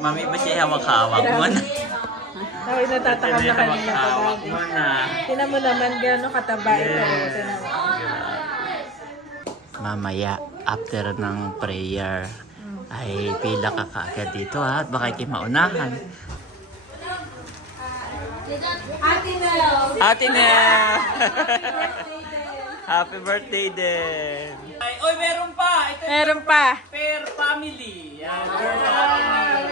Mami ba siya hawak-hawak mo na? Ay, natatakam na kanina pa dati. Hawak mo na. Tinan mo naman gano'ng kataba ito. Yes. Tinan mo. Mamaya, after ng prayer, ay pila ka kaagad dito ha. At baka kayo maunahan. Ate Nel! Ate Nel! Happy birthday din! Ay, oy, meron pa! Ito Meron pa. per family. Yan,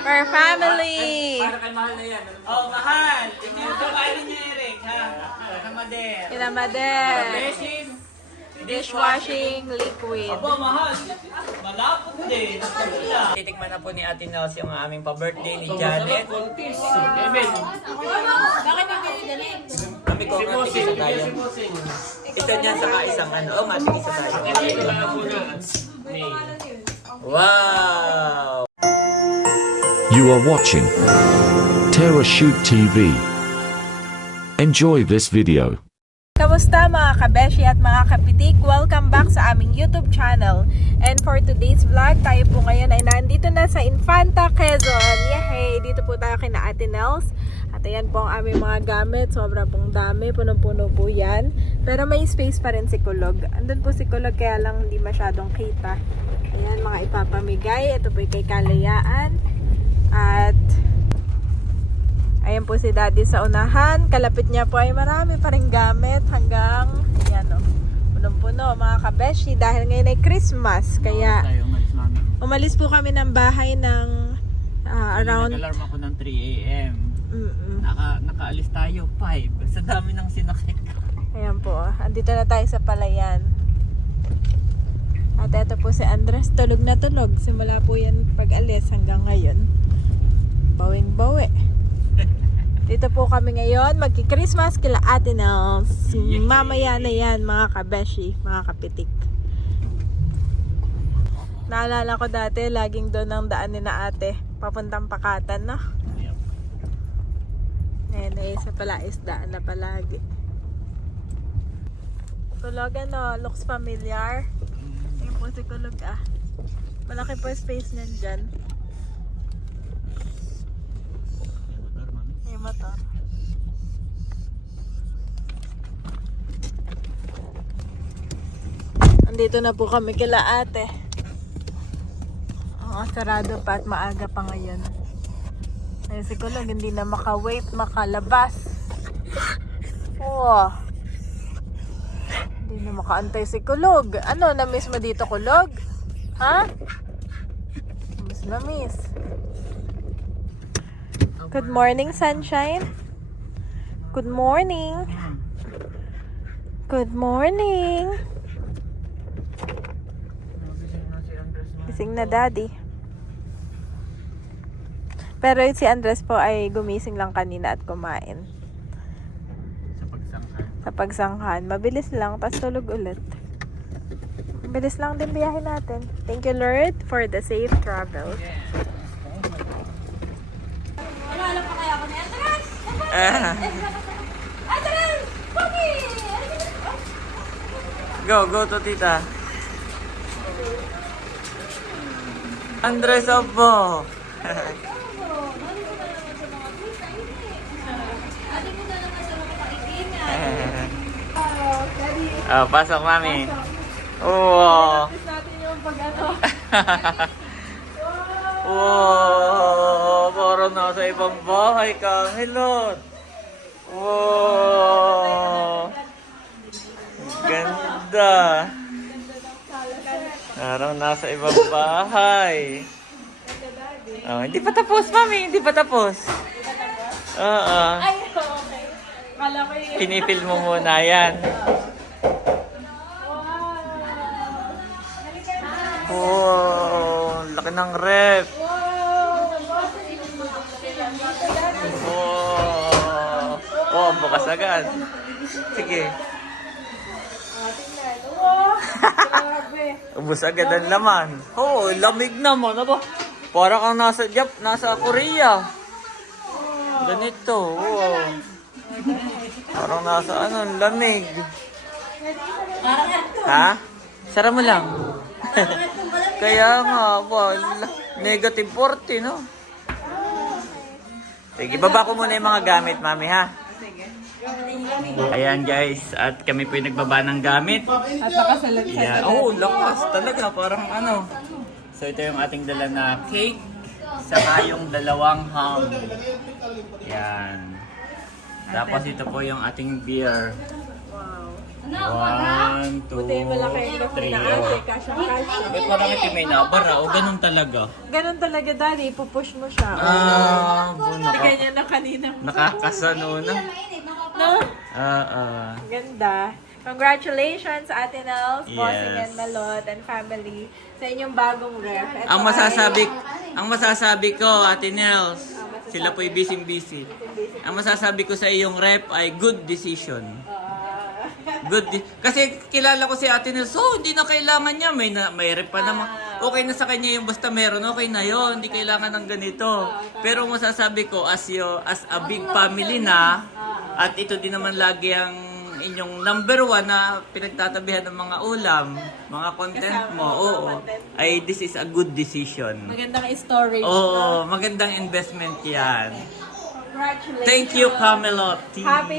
For family. para kay mahal na yan. Oh, mahal! Ito yung kapain niya, Eric, ha? Kinamader. Kinamader. Beses. Dishwashing liquid. Aba, mahal. Malapot din. Titikman na po ni Ate Nels yung aming pa-birthday ni Janet. Kami ko nga tigisa tayo. Isa niyan saka isang ano. Oo nga, tigisa tayo. Wow! You are watching Terra Shoot TV. Enjoy this video. Kamusta mga kabeshi at mga kapitik? Welcome back sa aming YouTube channel. And for today's vlog, tayo po ngayon ay nandito na sa Infanta, Quezon. Yehey! Dito po tayo kina Ate Nels. At ayan po ang aming mga gamit. Sobra pong dami. Punong-puno po yan. Pero may space pa rin si Kulog. Andun po si Kulog kaya lang hindi masyadong kita. Ayan, mga ipapamigay. Ito po kay Kalayaan. At ayan po si Daddy sa unahan. Kalapit niya po ay marami pa rin gamit hanggang yan o. Punong-puno mga kabeshi dahil ngayon ay Christmas. Kaya umalis po kami ng bahay ng around... Nag-alarm ako ng 3 a.m. Nakaalis tayo 5. Sa dami ng sinakit. Ayan po. Andito na tayo sa Palayan. At ito po si Andres. Tulog na tulog. Simula po yan pag-alis hanggang ngayon. Bawing-bawi. Dito po kami ngayon, magki-Christmas kila Ate Nels. Mamaya na yan mga kabeshi, mga kapitik. Naalala ko dati, laging doon ang daan ni na ate. Papuntang Pakatan, no? Ngayon ay sa Palaisdaan na palagi. Kulog ano, looks familiar. Ayun po si Kulog Malaki po space niyan dyan. Motor. Andito na po kami kila ate. Sarado pa at maaga pa ngayon. Ay, si Kulog hindi na maka-wait, makalabas. Oh. Hindi na makaantay si Kulog. Ano, na-miss mo dito, Kulog? Ha? Miss na miss. Good morning, sunshine. Good morning. Good morning. Gising na daddy. Pero si Andres po ay gumising lang kanina at kumain. Sa pagsanghan. Mabilis lang, tas tulog ulit. Mabilis lang din biyahe natin. Thank you Lord for the safe travel. Wala pa kaya ako na Andres! Andres! Pogi! Go to tita. Andres Opo. Ate ko na naman sa mga pakikina. Oh, pasok mami. Oo. Practice natin yung pag-ano. Wow, parang nasa ibang bahay ka, Milot. Wow. Ganda. Parang nasa ibang bahay. Oh, hindi pa tapos, mami. Hindi pa tapos. Oo. Ay, okay. Kala ko yun. Pinipil mo muna yan. Wow, laki ng rep. Wow. Oh, bukas agad. Sige. Ubus agad ang laman. Oh, lamig naman. Aba, para kang nasa Korea. Ganito. Wow. Parang nasa lamig. Ha? Sara mo lang. Kaya nga, negative 40, no? Sige, baba ko muna yung mga gamit, mami, ha? Sige. Ayan, guys. At kami po yung nagbaba ng gamit. At nakasalat sa Yeah. Oh, lakas talaga. Parang ano. So, ito yung ating dala na cake. Saka yung dalawang ham. Yan. Tapos ito po yung ating beer. Wow. 1, 2, Buti yung malaki yung ref 3. na ate. Kasyang-kasya. Bakit parang ito may nabara? O ganun talaga? Ganun talaga, daddy. Pupush mo siya. Ganyan na kanina. Nakakasano na. No? Ah. Ganda. Congratulations, Ate Nels, Bossing Yes. and Malot, and family sa inyong bagong ref. Ito Ang masasabi ko, Ate Nels, sila po'y busy-busy. Ang masasabi ko sa iyong rep ay good decision. Kasi kilala ko si Ate Nels, so hindi na kailangan niya, may rep pa naman. Okay na sa kanya yung basta meron, okay na yon, hindi kailangan ng ganito. Pero ang masasabi ko, as a big family na, at ito din naman lagi ang inyong number 1 na pinagtatabihan ng mga ulam, mga content mo, ay this is a good decision. Magandang storage. Oo, magandang investment yan. Congratulations. Thank you, Camelot.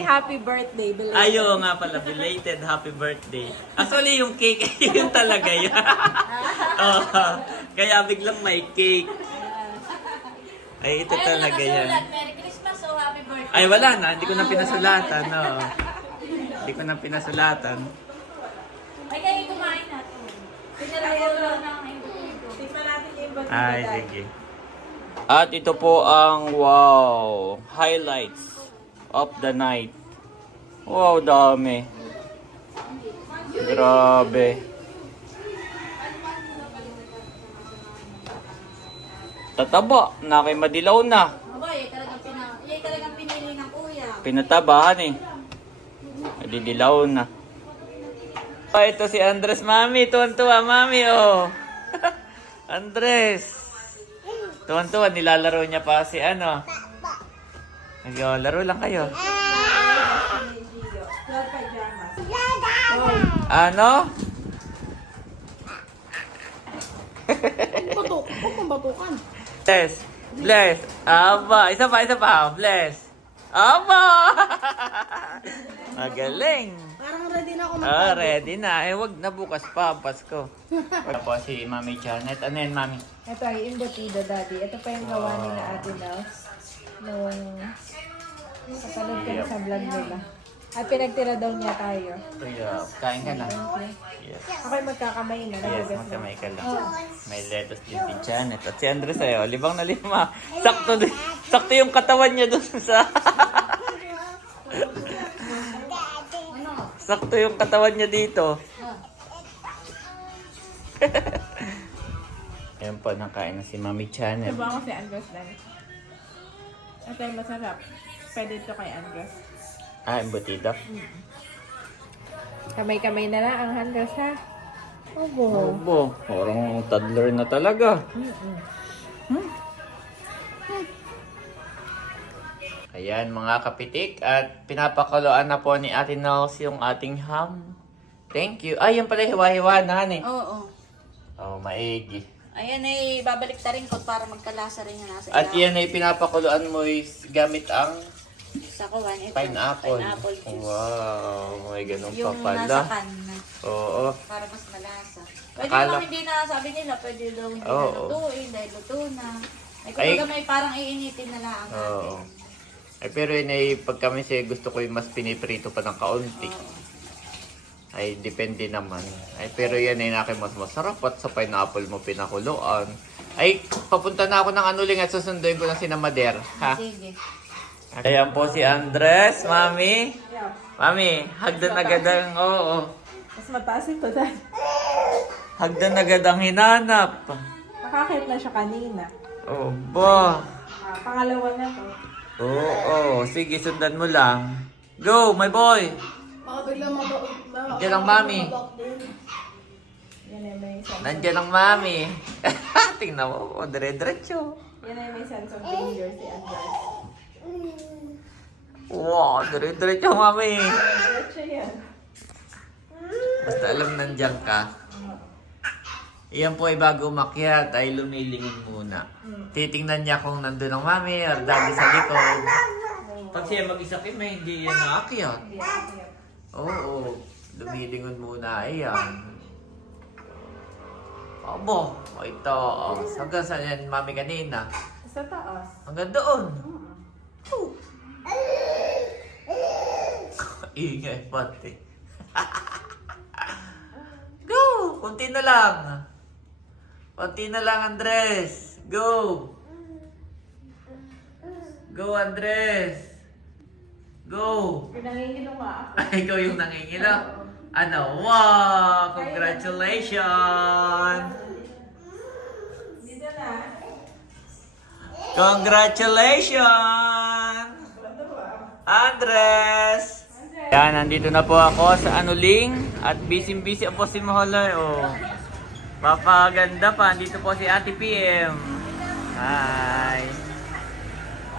Happy birthday. Belated. Ayo nga pala, belated happy birthday. Actually, yung cake, yun talaga yan. Kaya biglang may cake. Ay, ito talaga yan. Merry Christmas, so happy birthday. Ay, wala na. Hindi ko na pinasulatan. No. Hindi ko na pinasulatan. Ay, kayo kumain na to. Pinalayo lang ng embutido. Tingnan natin yung iba. Ay, sige. At ito po ang highlights of the night. Wow, dami. Grabe. Tataba, nakimadilaw na. Aba, yan talagang pinili ng kuya. Pinatabahan eh. Madidilaw na. Oh, ito si Andres, mami. Tuwan-tuwa, mami, oh. Andres. Tuwan-tuwa, nilalaro niya pa si ano. Laro lang kayo. Ano? Huwag mong batukan. Bless. Bless. Aba. Isa pa. Bless. Aba. Magaling. Parang ready na ako Ready na. Wag na bukas pa. Pasko. Ito po si Mami Janet. Ano yan, Mami? Ito ay embutido, daddy. Ito pa yung gawa nila Ate Nels. Nung kapanood ko na sa vlog nila. At pinagtira daw niya tayo. Kuya, kain ka na. Yes. Ako'y magkakamay na. Yes, nagugas na. magkamay ka lang. May lettuce din si Janet. At si Andres sa'yo, libang na lima. Sakto yung katawan niya dun sa... Sakto yung katawan niya dito. Ayan po, nakain na si Mami Janet. Subukan ko si Andres lang. Ito ay masarap. Pwede ito kay Andres. Embutido. Kamay-kamay na lang ang Andres, ha? Obo. Obo, parang toddler na talaga. Ayan mga kapitik, at pinapakuluan na po ni Ate Nels yung ating ham. Thank you. Ay, yan pala hiwa-hiwa na eh. Oo. Oh, maigi. Ayan ay babalik ta rin ko para magkalasa rin yan nasa At yan ay pinapakuluan mo gamit ang sa kuwan ito. pineapple. Pineapple juice. Wow, may ganun pa Yung pala. nasa can na. Oo. Para mas malasa. Pwede Akala- naman hindi na, sabi nila, pwede daw hindi Oo. na lutuin dahil luto na. Ay, Ay. kumbaga may parang iinitin na lang Oo. natin. Ay, pero yun ay pag kami gusto ko yung mas piniprito pa ng kaunti. Ay, depende naman. Ay, pero yan ay nakin mas masarap at sa pineapple mo pinakuluan. Ay, papunta na ako ng Anuling at susunduin ko ng sinamader. Ha? Sige. Ayan po si Andres, Mami. Mami, hagdan agad ang, Mas mataas ito, dad. hagdan agad ang hinanap. Makakit na siya kanina. Oh, ba. Pangalawa na to. Oo, sige, sundan mo lang. Go, my boy. Nandiyan ang Mami. Yan ay may sense. Nandiyan ang Mami. Tingnan mo, dire-diretso. Yan ay may sense of danger si Andres. Wow, dire-diretso, Mami. Diretso yan. Basta alam nandiyan ka. Iyan po ay bago umakyat ay lumilingin muna. Titingnan niya kung nandun ang mami or daddy sa likod. Pag siya mag-isa may hindi yan naakyat. Oo, lumilingon muna. Ayan. Abo, ito. Hanggang saan yan mami kanina? Sa taas. Hanggang doon. Ingay pati. Go! Kunti na lang. Kunti na lang, Andres. Go! Go, Andres. Go! Pinangingilo nga ako. Ay, ikaw yung nangingilo. Ano? Wow! Congratulations! Dito na. Congratulations! Andres! Yan, nandito na po ako sa Anuling at busy-busy po si Mahalay. Oh. Papaganda pa. Nandito po si Ate PM. Hi!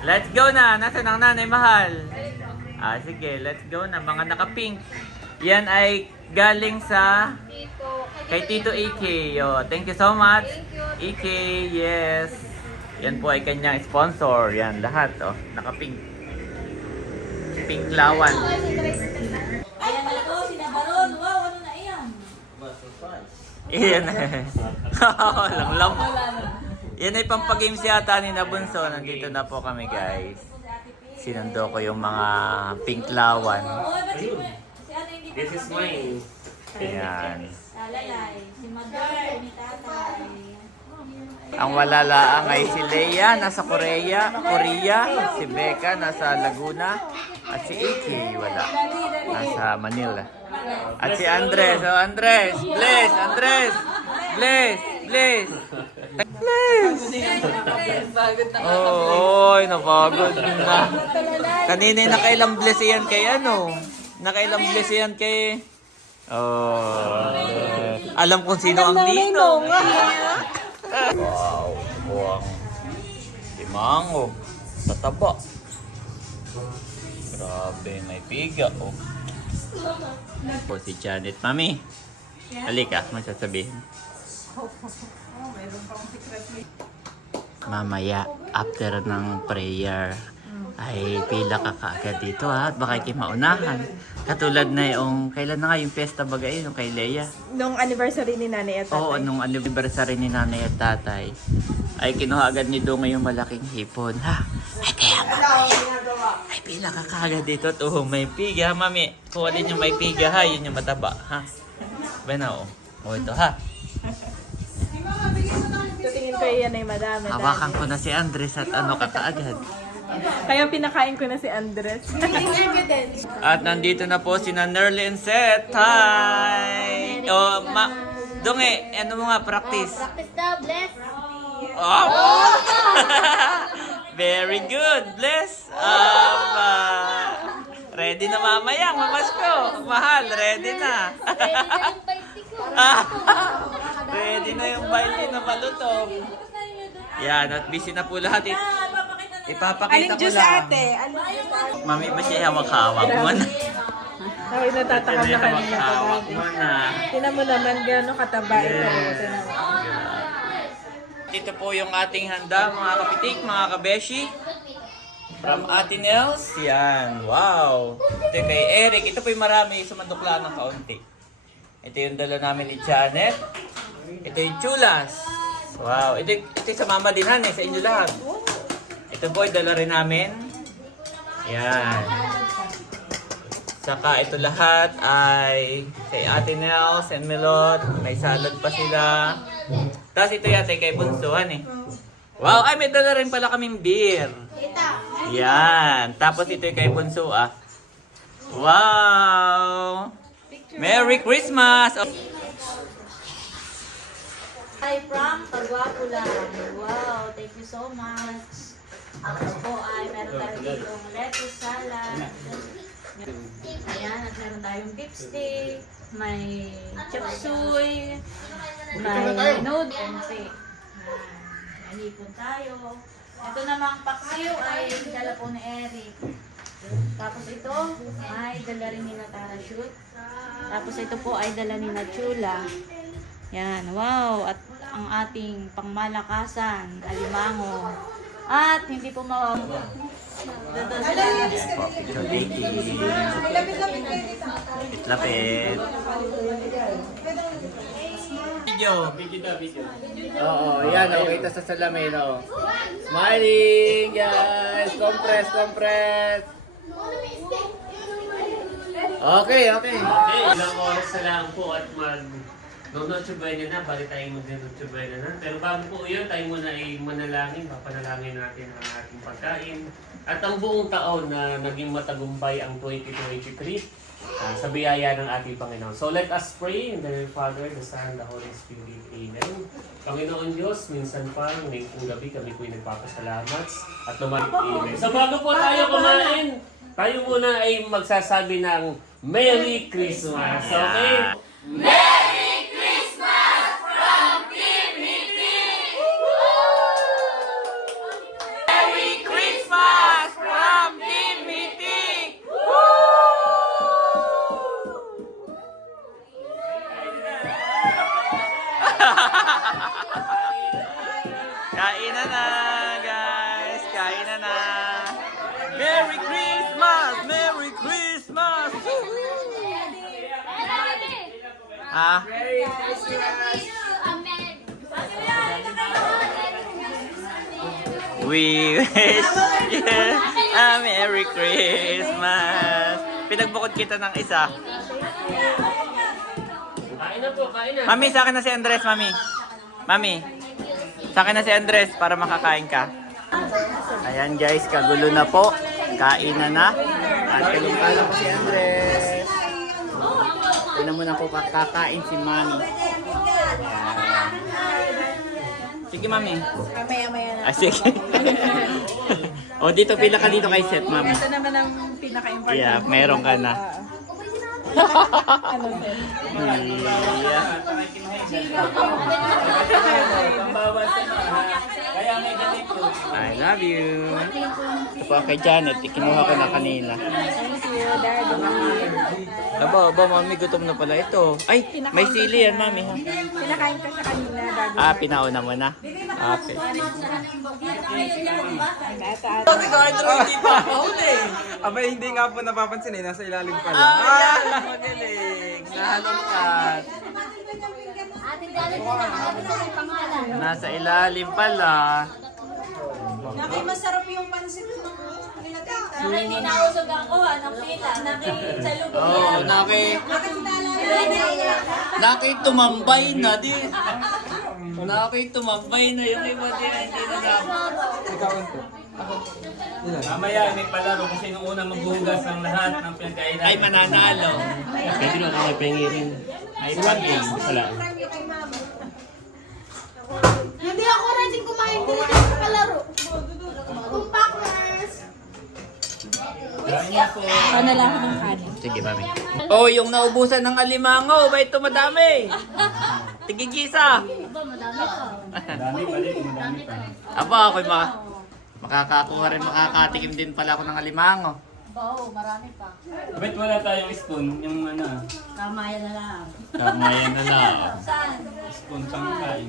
Let's go na! Nasaan ang nanay mahal? Sige, let's go na. Mga naka-pink. Yan ay galing sa kay Tito EK. Oh, thank you so much. EK, yes. Yan po ay kanyang sponsor. Yan, lahat. Oh, naka-pink. Pink lawan. Ayan na to, sinabaron. Wow, ano na iyan? Yan. Lang lam. Yan ay pampagames yata ni Nabunso. Nandito na po kami, guys. Sinundo ko yung mga pink lawan. Oh, ba't si ano hindi pa This is mine. Ayan. Lalay, si Mother, ni Tatay. Ang walalaang ay si Leia, nasa Korea. Si Becca, nasa Laguna. At si Iki, wala. Nasa Manila. At si Andres. Oh, Andres! Bless! Andres! Bless! Bless! Bless! Oy, napagod na. Kanina nakailang bless yan kay ano? Nakailang bless yan kay... Oh. Alam kung sino ang ninong. Wow, buwang si Mango sa taba. Grabe, may piga oh. Po si Janet, Mami. Halika, masasabihin. Mamaya, after ng prayer, ay pila ka kaagad dito ha. At baka kayo maunahan. Katulad na yung, kailan na nga yung pesta bagay, yung kay Leia. Nung anniversary ni nanay at tatay. Oo, nung anniversary ni nanay at tatay, ay kinuha agad ni Dunga yung malaking hipon. Ha? Ay kaya mamaya. Ay pila ka kaagad dito. To, may piga, mami. Kuha din yung may piga ha. Yun yung mataba, ha? Bena, oh. O ito, ha? Tingin ko yan ay madami. Hawakan ko na si Andres at ano ka kaagad. Kaya pinakain ko na si Andres. At nandito na po si Nerly and Seth. Hi! O, Dunge, ano mo nga, practice? Practice daw, bless. Oh! Very good, bless. Ready na mamaya, mamasko. Mahal, ready na. Ready na yung baiti ko. Ready na yung baiti na malutong. Yan, at busy na po lahat. Ipapakita Aling ko juice lang. ate? Aling juice ate? Mami, ba siya hawak-hawak mo na? Ako natatakam na kanina pa Hawak dati. mo na. Tinan mo naman gano'ng kataba ito. Yes. Tinan mo. Ito po yung ating handa, mga kapitik, mga kabeshi. From Ate Nels. Yan. Wow. Ito kay Eric. Ito po yung marami. Sumandukla ng kaunti. Ito yung dala namin ni Janet. Ito yung chulas. Wow. Ito yung sa mama din, han, sa inyo lahat. Ito po yung dala rin namin. Yan. Saka ito lahat ay kay Ate Nels and Milot. May salad pa sila. Tapos ito yata kay Bunsuhan eh. Wow, ay may dala rin pala kaming beer. Yan. Tapos ito kay Bunso ah. Wow! Merry Christmas! Hi from Pagwapo lang. Wow, thank you so much. Tapos po ay meron tayo ditong lettuce salad. Ayan, at meron tayong beef steak, may chop suey, may noodles. May hipon tayo. Ito namang paksiw ay dala po ni Eric. Tapos ito ay dala rin ni Tara Shoot. Tapos ito po ay dala ni Chula. Yan, wow. At ang ating pangmalakasan, alimango. At hindi po Ayan po, picture taking. Lapit. Video. Oo, yan. Okay, ito sa salamin. Oh. Smiling, guys. Compress, compress. Okay, okay. Okay, ilang oras na lang po at Noche Buena na, bali tayo mag-Noche Buena na. Pero bago po yun, tayo muna ay manalangin, papanalangin natin ang ating pagkain. At ang buong taon na naging matagumpay ang 2023 sa biyaya ng ating Panginoon. So let us pray in the name of the Father, the Son, the Holy Spirit. Amen. Panginoon Diyos, minsan pa, ngayong pong gabi kami po'y nagpapasalamat at lumalik. Amen. So bago po tayo kumain, tayo muna ay magsasabi ng Merry Christmas. Okay? Christmas from Team Meeting! Kainan na, guys! Kainan na! Merry Christmas! Merry Christmas! Ha? We wish you a Merry Christmas. Pinagbukod kita ng isa. Kain na po, kain na. Mami, sa akin na si Andres, mami. Mami, sa akin na si Andres para makakain ka. Ayan guys, kagulo na po. Kain na. At tulong-tala po si Andres. Ito muna po kakain si mami. Ayan. Sige mami. Mamaya-maya na. Ah, sige. O dito, pila ka dito kay Seth, mami. Ito naman ang pinaka-important. Yeah, meron ka na. Ano, sir? Yeah. I love you. Ito kay Janet, ikinuha ko na kanina. Thank you, Daddy. Aba, mami, gutom na pala ito. Ay, may sili yan, mami. Ha? Pinakain ka siya kanina, Daddy. Ah, pinauna mo na. Okay. Abay, hindi nga po napapansin eh. Nasa ilalim pala. Ah, magaling. Nahalongkat. Nasa ilalim pala. Masarap yung pansit ng nilatita. Hindi nausog ako ng pila. Nakisalubog Oh, naki tumambay na din. Naki tumambay na yung iba din. Hindi na dapat. Mamaya may palaro kasi nung una maghugas ang lahat ng pinagkainan. Ay, mananalo. Pwede na ako pengirin. Ay, pati. Wala. Hindi ako ready kumain dito sa palaro. Kumpakers! Ano lang ng kanin? Sige, mami. Oh, yung naubusan ng alimango. Ba ito madami? Tigigisa. Aba, ako'y makakakuha rin, makakatikim din pala ako ng alimango. Wow, marami pa. Ba't wala tayong spoon? Yung ano, Kamaya na lang. Tamayan na lang. Saan? spoon pang kain.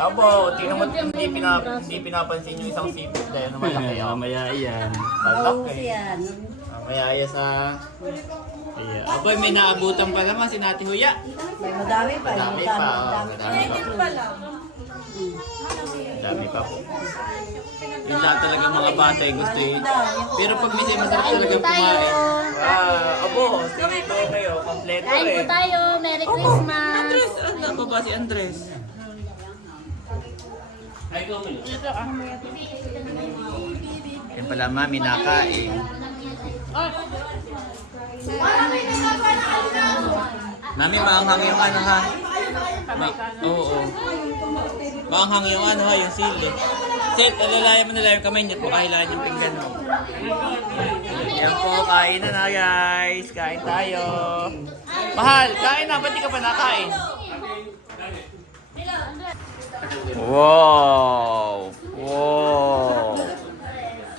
Abo, tingnan mo, hindi pinapansin yung isang sipit dahil naman laki ako. Mamaya iyan. Malaki. Yan. Mamaya ayos sa... Iya. Aboy, may naabutan pa naman si Nati Huya. May madami pa. Madami pa. Oh, madami pa. Madami pa po. Yun lang talaga mga bata ay gusto yun. Pero pag minsan masarap talaga kumain. Abo, sige po kayo. Kompleto Kain po eh. tayo. Merry Christmas! Andres, ano ba si Andres? Ay, kumin. Yan pala mami nakain. Mami, maanghang yung ano ha? Oo. Maanghang yung ano ha, yung sili. Set, alalayan mo na lang yung kamay niya at makahilaan yung pinggan mo. Yan po, kain na guys. Kain tayo. Mahal, kain na. Ba't di ka pa nakain? Wow! Wow!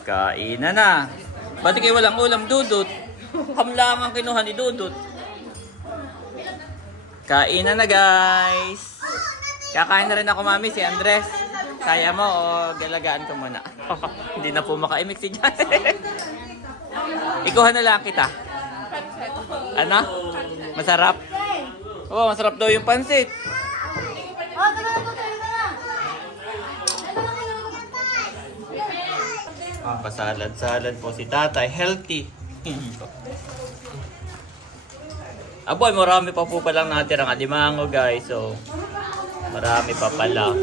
Kain na. Ba't kayo walang ulam, Dudut? Ham lang ang kinuha ni Dudut. Kainan na guys. Kakain na rin ako mami, si Andres. Kaya mo o galagaan ko muna? Hindi na po makaimik si Jan. Ikuha na lang kita. Ano? Masarap? Oo, masarap daw yung pansit. Pasalad-salad po si tatay. Healthy. Aboy, marami pa po palang natirang alimango guys. So, marami pa pala.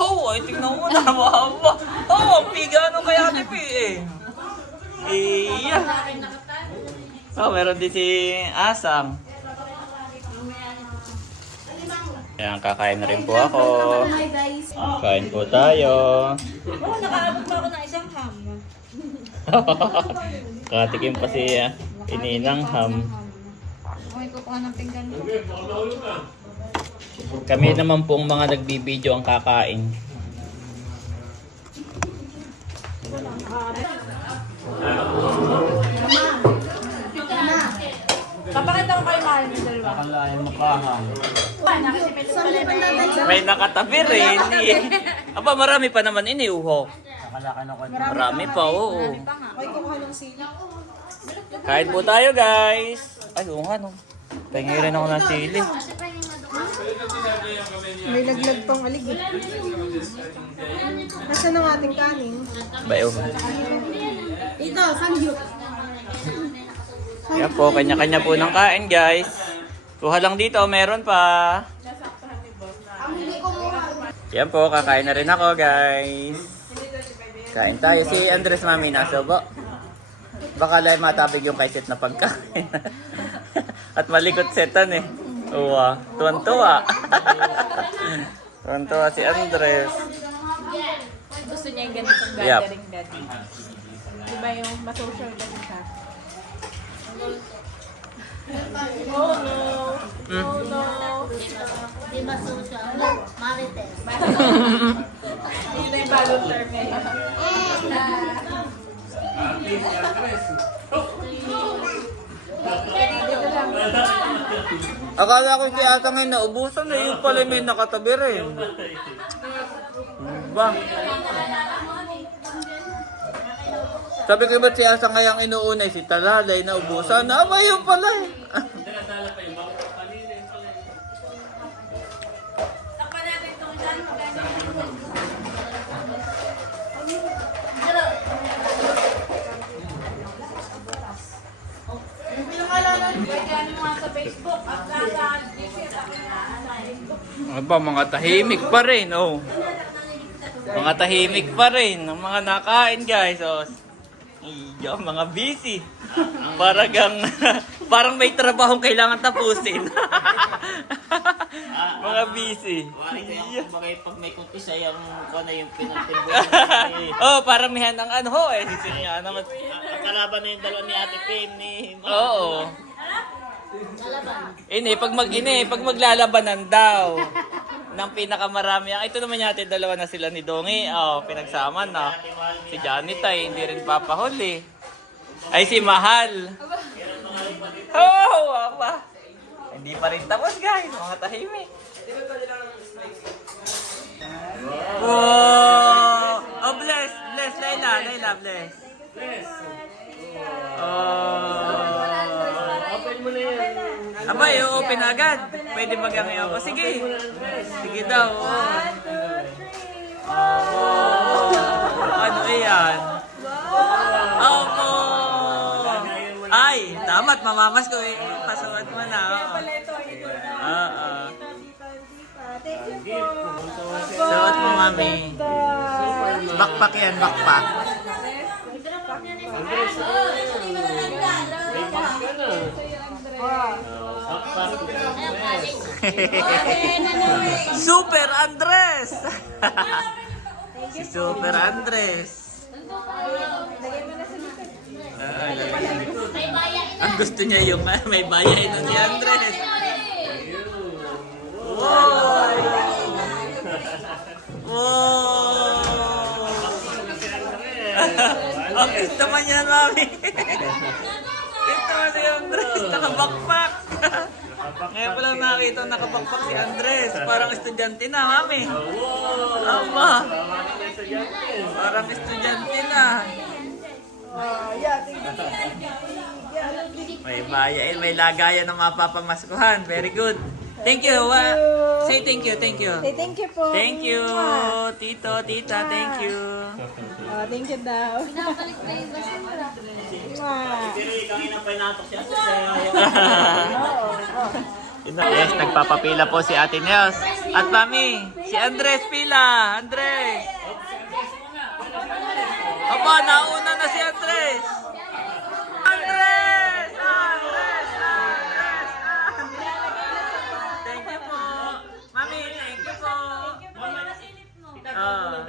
Oh, ay tingnan mo na. Mama. Oh, ang piga ano kaya ni Pi eh. Iya. Oh, meron din si Asang. Ayan, kakain na rin po ako. Kain po tayo. Oh, nakaabot pa ako ng isang ham. Katikim pa si Ininang Ham. Okay, kukuha ng pinggan ko. Kami naman pong mga nagbibideo ang kakain. Papakita ko kayo mahal ng dalawa. Akalain mo pa ha. Nakasipit ko pala na May nakatabi rin. Aba, marami pa naman iniuho. Marami pa, oo. Kain po tayo guys. Ay, oo nga no. Tingin rin ako ng sili. May laglag pang alig eh. Nasaan ang ating kanin? Bayo. Ito, sangyup. Kaya po, kanya-kanya po ng kain guys. Kuha lang dito, meron pa. Yan po, kakain na rin ako guys. Kain tayo. Si Andres mami nasa ba? Baka lang matabig yung kaisit na pagkain. At malikot setan eh. Uwa, tuwan-tuwa. Tuwan-tuwa si Andres. Gusto niya yung ganitong Yep. gathering daddy. Diba yung masocial daddy siya? Oh no! Oh no! Di ba social? Marites. Yun na yung balong term ngayon. Akala ko si Ata ngayon naubusan na yung pala may nakatabi rin. Ba? Sabi ko ba't si Asa ngayang inuunay si Talalay naubusan? Aba yun pala eh. Aba, mga tahimik pa rin, oh. Mga tahimik pa rin ang mga nakain, guys. Oh. Iyo, mga busy. Parang may trabahong kailangan tapusin. Mga busy. Pag may kumpisa yung na yung pinagtimbol. Oh, paramihan ng ano ho eh. Sisir niya naman. Ang kalaban na yung dalawa ni Ate Pim ni Oo. Pag maglalabanan daw ng pinakamarami. Ito naman yata dalawa na sila ni Dongi. Oh, pinagsama na. Si Johnny Tay, hindi rin papahuli. Ay, si Mahal. Oh, wapa. Hindi pa rin tapos guys. Mga tahimik. Oh, oh bless, Layla, bless. Oh. Open mo na yan. Abay, open agad. Pwede mag-ang o sige. Sige daw. Ano yan? Opo. Ay, tamat. Mamamas ko eh. Pasuot mo na. Suot mo, mami. Backpack yan, backpack. Super Andres! Si Super Andres. Ang gusto niya yung may bayan nun si Andres. Wow! Wow! Ang cute naman yan, mami. Ito naman si Andres, naka-backpack. Ngayon ko lang nakita nakapakpak si Andres. Parang estudyante na, mami. Oo! Aba, Tawagan niya sa Yantes. parang estudyante na. May bayain, may lagayan ng mapapamaskuhan. Very good. Thank you. Say thank you, thank you. Say thank you po. Thank you, Tito, Tita, thank you. Oh, thank you daw. Pinapalik pa yung basura. Mwah. Yes, nagpapapila po si Ate Nels. At Mami, si Andres pila. Andres. Aba, nauna na si Andres. Andres! Andres! Andres! Thank you po. Mami, thank you po. Ah.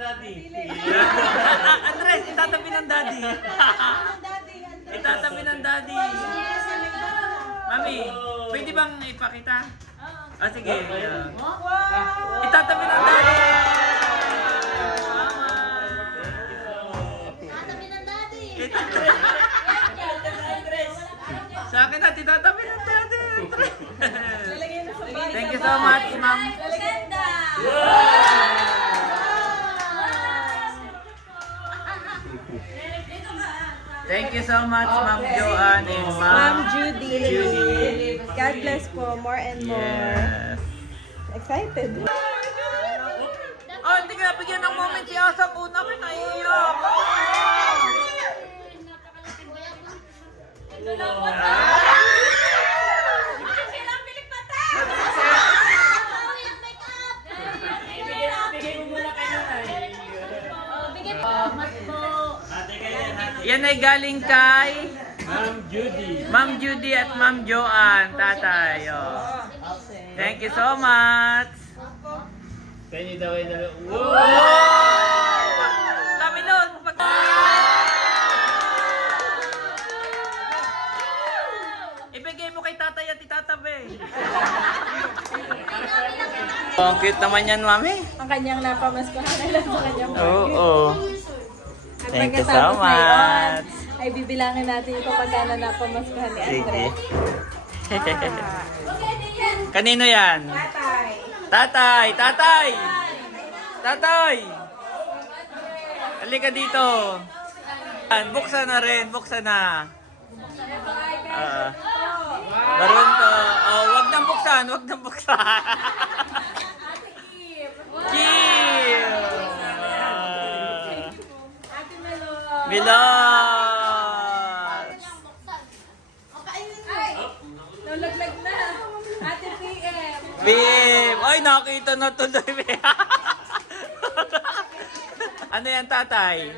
Andres, itatabi ng daddy. Itatabi ng daddy. Mami, pwede bang ipakita? Ah, sige. Itatabi ng daddy. Mama. Tatabi ng daddy. Sa akin na, itatabi ng daddy. Thank you so much, ma'am. Ganda! Thank you so much, Ma'am Joanne and Ma'am Judy. Judy. God bless po. More and more. Yes. Excited. Oh, hindi ka nabigyan ng moment si Asang una ka naiiyak. Yan ay galing kay Ma'am Judy at Ma'am Joanne, tatay. Oh. Thank you so much. Penny daw ay na... Kami nun. Ibigay mo kay tatay at itatabi. Ang cute naman yan, mami. Ang kanyang napamaskuhan na lang sa kanyang Oo. At Thank you so pagkatapos ngayon, much. ay bibilangin natin ito pagkano napamaskuhan ni Sige. Andres. Kanino yan? Tatay. Tatay! Tatay! Tatay! Halika dito. Buksan na rin. Buksan na. Baron to. Oh, wag nang buksan. Wag nang buksan. Kim! Ate Melo. Milos! Nalaglag na. Ate PM. Bim! Ay, nakita na tuloy. Ano yan, tatay?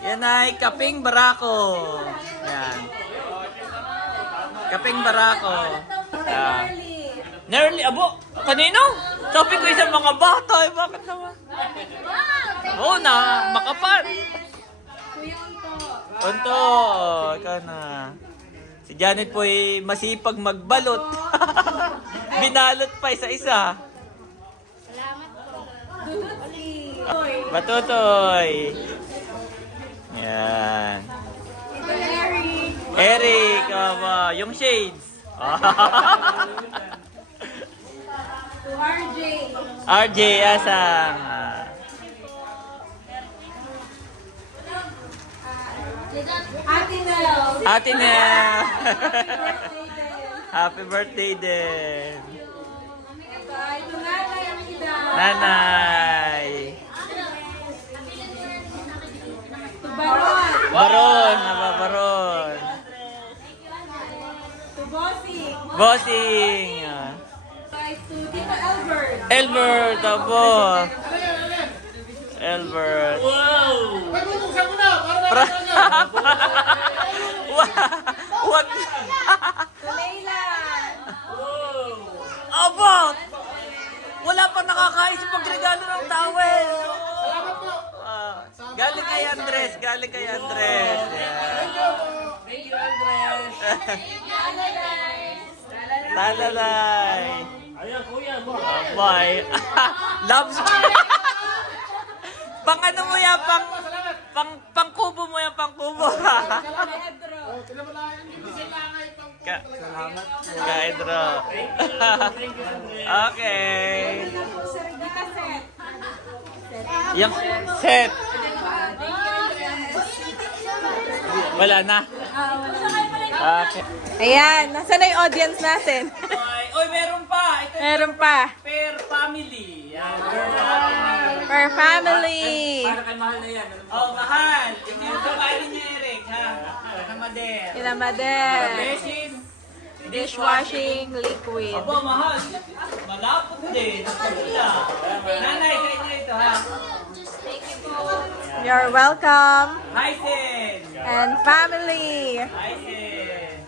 Yan ay kaping barako. Yan. Kaping barako. Yan. Nearly, abo, kanino? Sabi ko isang mga bata, eh, bakit naman? Oo na, makapal. Unto, ikaw na. Si Janet po ay masipag magbalot. Binalot pa isa-isa. Batutoy. Yan. Eric, yung shades. To RJ. RJ Asang. Ate Mel. Ate Nel. Birthday din. Happy birthday din. Ito nanay ang ida. Nanay. To Baron. Baron, Baron. To Bossing. Bossing. To Tito Albert. Albert, abo. Albert. Wow! Wag. To Leila. Abo. Wala pa nakakaisip magregalo ng towel. Galing kay Andres, galing kay Andres. Thank you, Andres! Talalay. Ayan, kuya mo! Bye. Loves. Pang ano mo yan, pang kubo mo yan, pang kubo. Pedro. Salamat po. Kaedro. Okay. Yung set. Wala na. Okay. Ayan, nasa na yung audience natin? Oy, meron pa. Ito Meron pa. per family. Yan. Per family. Para kay mahal na yan. Oh, mahal. Ito yung kabayan niya, Eric, ha? Kamader. Kinamader. Beses. Dishwashing liquid. Aba, mahal. Malapot din. Wala. Nanay, sa inyo ito, ha? You're welcome. Hysen. And family. Hysen.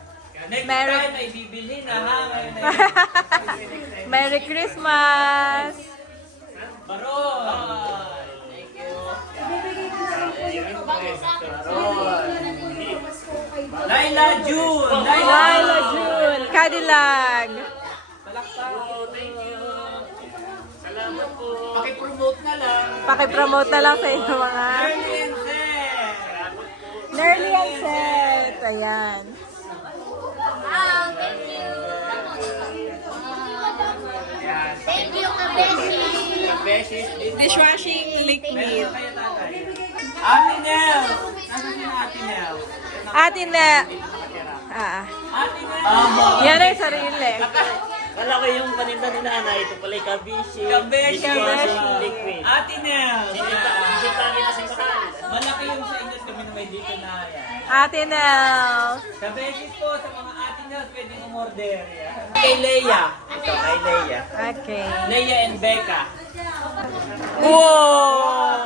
Next Merry- time ay bibili na, ha? Ngayon ay Merry Christmas. Baron. Thank you. Laila June. Laila June. Cadillac. Pakipromote na lang. Pakipromote na lang sa inyo mga Early and set. Nerly and Set. Ayan. Thank you, Kabeshi. Beses. Dishwashing liquid. Ate Nel. Nasaan si Ate Nel? Atin na. Ate Nel. Yan ay sarili. Kala ko yung paninda ni nanay, ito pala yung kabishi. Kabeshi. Dishwashing liquid. Ate Nel. Sintagi na si Mahal. Malaki yung sa inyo kami na may dito na yan. Atin na. Sa beses po, sa mga Ate Nel, pwedeng umorder. Kay Leia. Ito, kay Leia. Okay. Leia and Becca. Wow!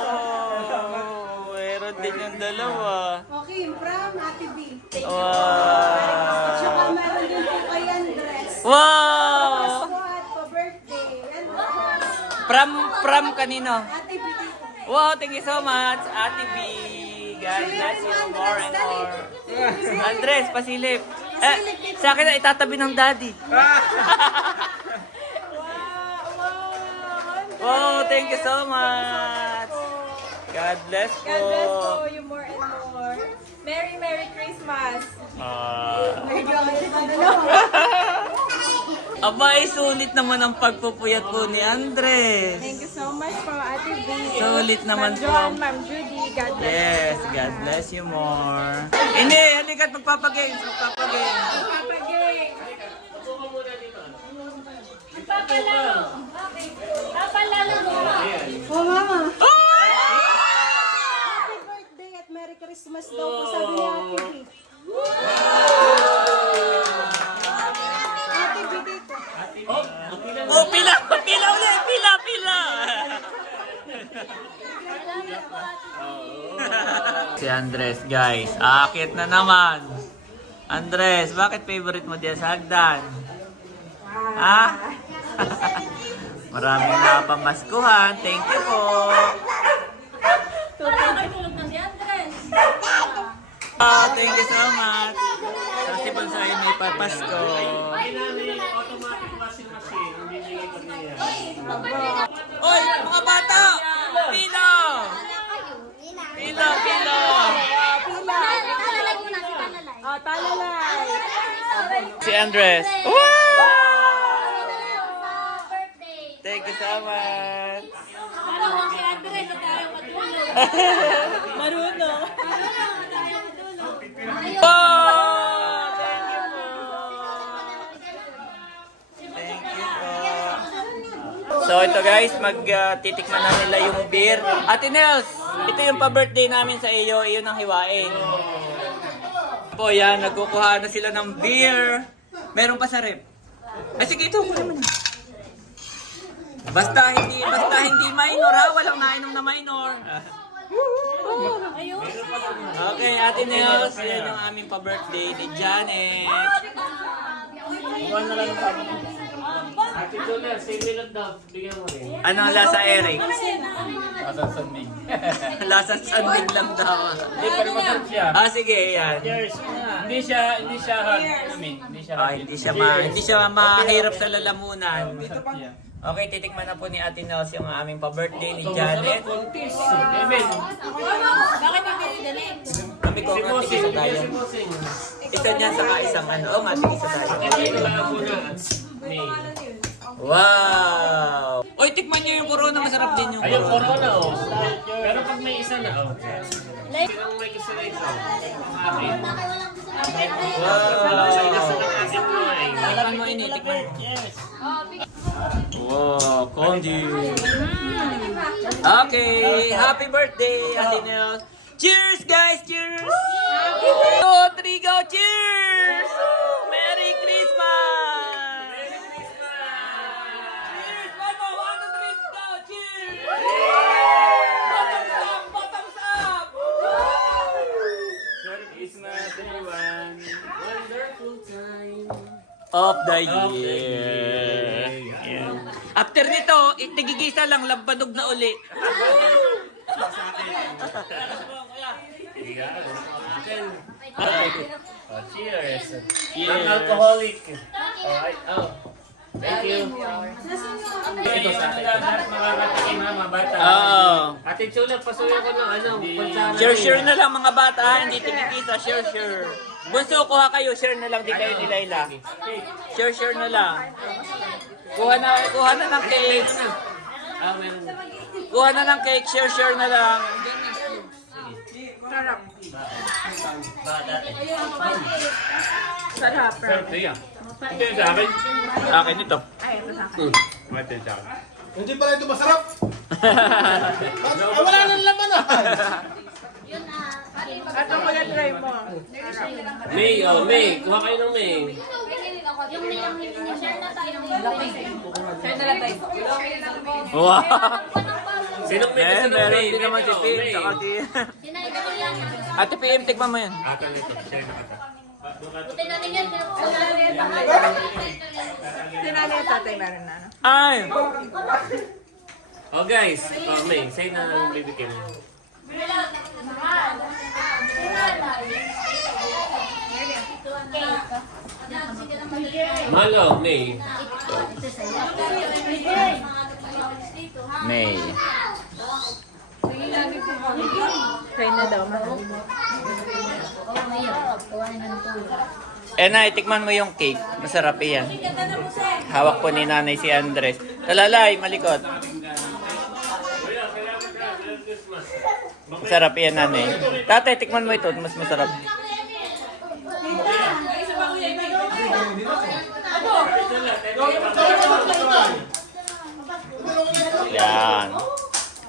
Meron din yung dalawa. Okay, from Ate B. Wow! Tsaka meron din po kay Andres. Wow! Squad pa birthday. And From kanino? Ate B. Wow, thank you so much, Ate B. God bless you more and more. Andres, pasilip. Sa akin na itatabi ng daddy. Wow, thank you so much. God bless po. God bless po you more and more. Merry Christmas. Abay, sulit naman ang pagpupuyat po ni Andres. Thank you so much po, Ate B. Sulit naman Ma'am po. John, Ma'am Judy, God bless Yes, you. God bless you more. Hindi, halika't magpapagames. Magpapagames. Papagay. Oh, Mama. Happy birthday at Merry Christmas daw po sabi ni Ate B. Ate B dito. Oh, pila! Pila ulit! Pila! Si Andres, guys. Aakit na naman. Andres, bakit favorite mo diyan sa hagdan? Ha? Maraming napamaskuhan. Thank you po. Thank you so much. Kasi pa sa inyo may papasko. Automatic washing machine. Hindi bigay ko niya. Oy, mga bata! Pila! Pila! Oh, talalay. Si Andres. Wow! Thank you so much. Marunong. Wow! Thank you po. Thank you po. So ito guys, magtitikman na nila yung beer. Ate Nels, ito yung pa-birthday namin sa iyo. Iyon ang hiwain. Po yan, nagkukuha na sila ng beer. Meron pa sa rep. Ay sige, ito kunin mo na. Basta hindi minor ha, walang nainom na minor. Okay, Ate Nels, yan yung aming pa-birthday ni Janet. Ate Julia, say milot daw. Bigyan mo rin. Ano ang lasa, Eric? Lasang sandig lang daw. Hindi, pero masarap siya. Ah, sige, yan. Hindi siya hard. Hindi siya mahirap sa lalamunan. Okay, titikman na po ni Ate Nels yung aming pa-birthday ni Janet. Evan, Kami ko si nga Bossing. tigisa tayo. Si Bossing. Ito Isa niyan saka isang ano. Oh, nga, isa tayo. Ito lang muna. May. Wow! Oy, tikman niyo yung corona. Masarap din yung Ayun, corona. corona oh. Pero pag may isa na oh. Sinang may isa na isa? Akin. Wow! Isa na akin mo ay. Tikman mo ini, tikman. Wow, candy. Okay, happy birthday, Ate Nels. Cheers, guys! Cheers! 2, 3, go! Cheers! Merry Christmas! Cheers! Mama, 1, 2, 3, go! Cheers! Bottoms up! Bottoms up! Merry Christmas, everyone. Wonderful time. Of the year. Yeah. After nito, itigigisa lang, lampanog na uli. Akin. Oh, cheers. Non-alcoholic. Alright, oh. Thank you. Ito sa atin. Lahat makakatikim ha, mga bata. Oo. Ate Chula, pasuyo ko ng ano, pansara. Share na lang mga bata, ha? Hindi tigigisa. Share. Bunso, kuha kayo. Share na lang, di kayo ni Layla. Share na lang. Kuha na ng cake. Ah, meron. Kuha na ng cake. Share na lang. Sarap. Sarap siya. Ito yung sa akin. Akin ito. Ay, ito sa Ito yung sa akin. Hindi pala ito masarap. Wala nang laman ah. At ang try mo. May, oh, May. Kuha kayo ng May. Share na tayo. Share na lang tayo. Wow. Sinong may gusto ng Meron May? din naman si Pim. Saka si... Ate Pim, tikman mo yan. Ata nito. Share na kita. Buti natin yan. Sinanay at tatay meron na. Ay! Oh guys, oh, May, say na ng baby Kim. Malo, May. May. Try na daw. Nay, tikman mo yung cake. Masarap yan. Hawak po ni nanay si Andres. Talalay, malikot. Masarap yan, nanay. Tatay, tikman mo ito. Mas masarap. Yan.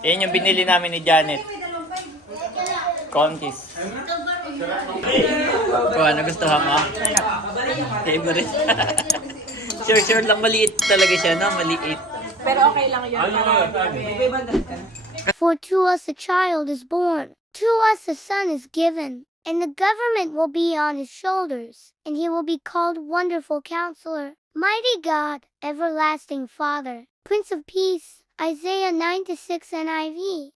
Yan yung binili namin ni Janet. Contis. Kung ano gusto mo? Favorite. Sure lang maliit talaga siya, no? Maliit. Pero okay lang yun. May bandal ka na. For to us a child is born, to us a son is given, and the government will be on his shoulders, and he will be called Wonderful Counselor, Mighty God, Everlasting Father, Prince of Peace. Isaiah 9-6 NIV.